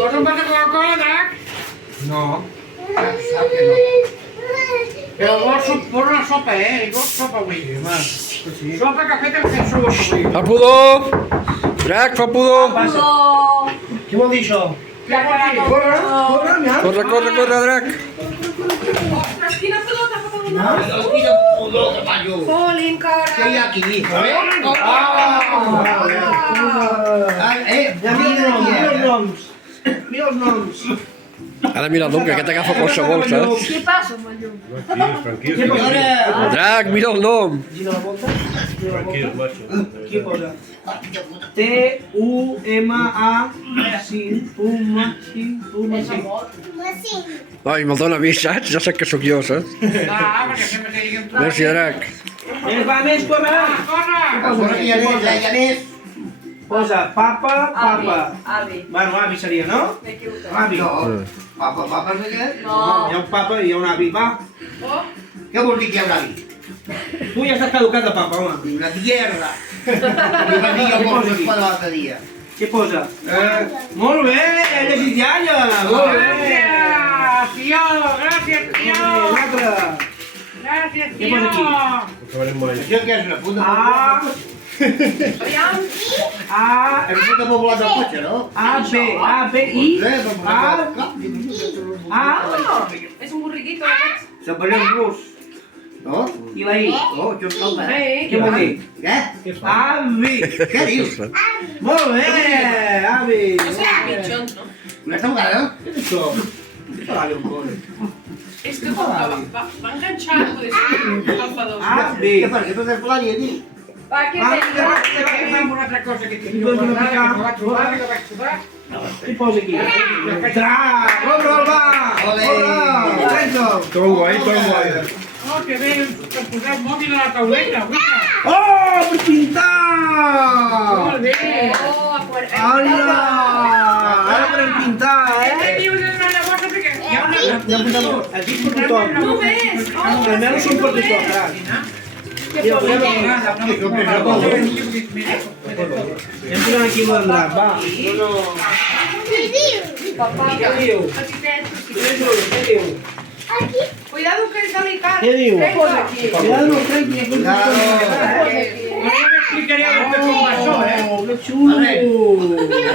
¿Vols un vas de Coca-Cola, Drac? No. Sap que no. Però vols una sopa, vols sopa avui. Sí, home. Sí. Sopa, cafè, també suc avui. Fa pudor! Drac, fa pudor! Passa. Què vol dir això? Què vol dir? Corre, corre, mira. Corre, corre, corre, Drac! Ostres, quina pelota fa com No? Quina pudor que fa jo. Jolín, cara. Què hi ha aquí? Mira els noms. Mira els noms. Ara mira el nom, que aquest agafa qualsevol, saps? Què passa amb el llum? Què posa? Drac, mira el nom! Gira la volta. Gira la volta. Què posa? T-U-M-A-5. Ai, me'l dóna a mi, saps? Ja sap que sóc jo, saps? Perquè sempre te diguem tu. Merci, Drac. Va, més, corre. Corre! Posa papa, papa. Avi. Bueno, avi seria, no? M'he equivocat. Avi. Papa, papa, no què? No. Hi ha un papa i hi ha un avi. Va, Oh, Què vol dir que hi haurà vi? tu ja estàs caducat de papa, home. Una tierra. Li va dir el Mossos per l'altre dia. Què posa? Molt bé, he llegit iaia. Molt bé. Gràcies, tio! Gràcies, tio! Un altre. Gràcies, Què posa tio! Això què és una puta A, aviam. A, És una puta popular del cotxe, no? A, B, A, B, I, A, A, És un borriquito, aquests. Se'n veurà un rus. No? i la I. No, això és calma. Bé. Què vol dir? Què? Avi. Què dius? Molt bé, avi. No sé, mitjons, no? Una estona, no? Què és això? Què fa l'avi un cone? És que com que va enganxar, poder ser el fador. Avi. Què fas? Que tot és plat i aquí? Va, què Va, tenia? Fem una altra cosa que tinc Doncs una guardada, mica. que vaig trobar, que vaig trobar. Què posa aquí? Drac! Obre'l, va! Ole. Obre'l! Trenco'l! Tom guai, tom guai. Oh, que bé, per posar el mòbil a la tauleta, avui. Oh, per pintar! Molt bé. Oh, aquarel·la. Hola! Ara podem pintar, Què dius de una bossa? Perquè hi ha una... Ja pintam aquí per tothom. Només. Els meus són per tothom, Drac. Què Ja posa podem aquí? Anem posant aquí amb el Drac, va. Papà, Què diu? petitet. Què diu? Cuidado que és delicat. Què diu? Què posa aquí? Cuidado, no trenqui. Què posa aquí? No ja m'explicaré després com va això, Oh, que xulo! Mira,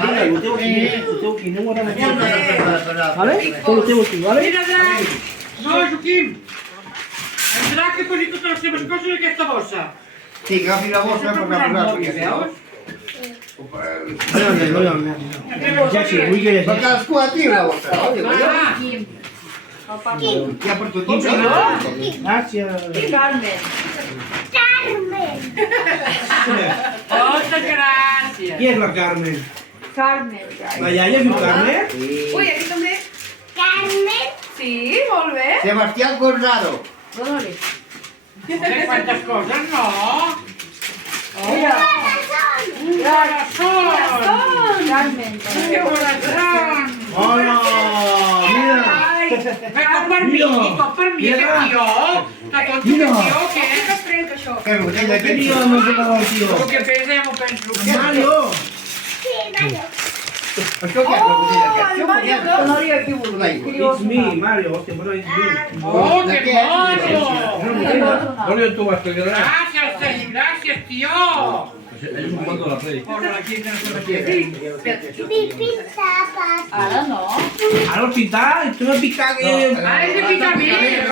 Vale. ho teu aquí, anem guardant aquí. Vale? Vale? Tot ho teu aquí, vale? Mira, Drac! No, Joaquim! El Drac que posi totes les seves coses en aquesta bossa. Sí, que agafi la bossa per posar el posar-ho. mòbil, veus? Ja sí, vull que Per llegeixi. cadascú a ti una bossa, no? Digo jo. Va! Papà. Ja per tothom. Gràcies. Carmen. Moltes gràcies! Qui és la Carmen? Carmen. La iaia es diu Carmen? Ui, aquí també. Sí, molt bé. Sebastián Corsado. Dóna-li. Hombre, quantes coses, no? Mira. Corazón! Carmen. Que corazón! Hola! Mira! Que tot per mi, tot per mi, Mira. aquest tio! Que tot Mira. aquest tio, què? Que es trenca això. Que botella Què d'aquí. diu el meu jugador, tio? El que pesa ja m'ho penso. Mario! Això què és la botella Oh, d'aquí? el Mario Bros. No li equivoco. It's me, Mario. Hòstia, posa it's me. Oh, que mono! Voglio tu vas perché non è. Gràcies, Sergi, gràcies, tio! È un quando la play. Porta aquí, no sé què. Ara no. Ara el pintar, tu no picar que... Ara és de picar mi!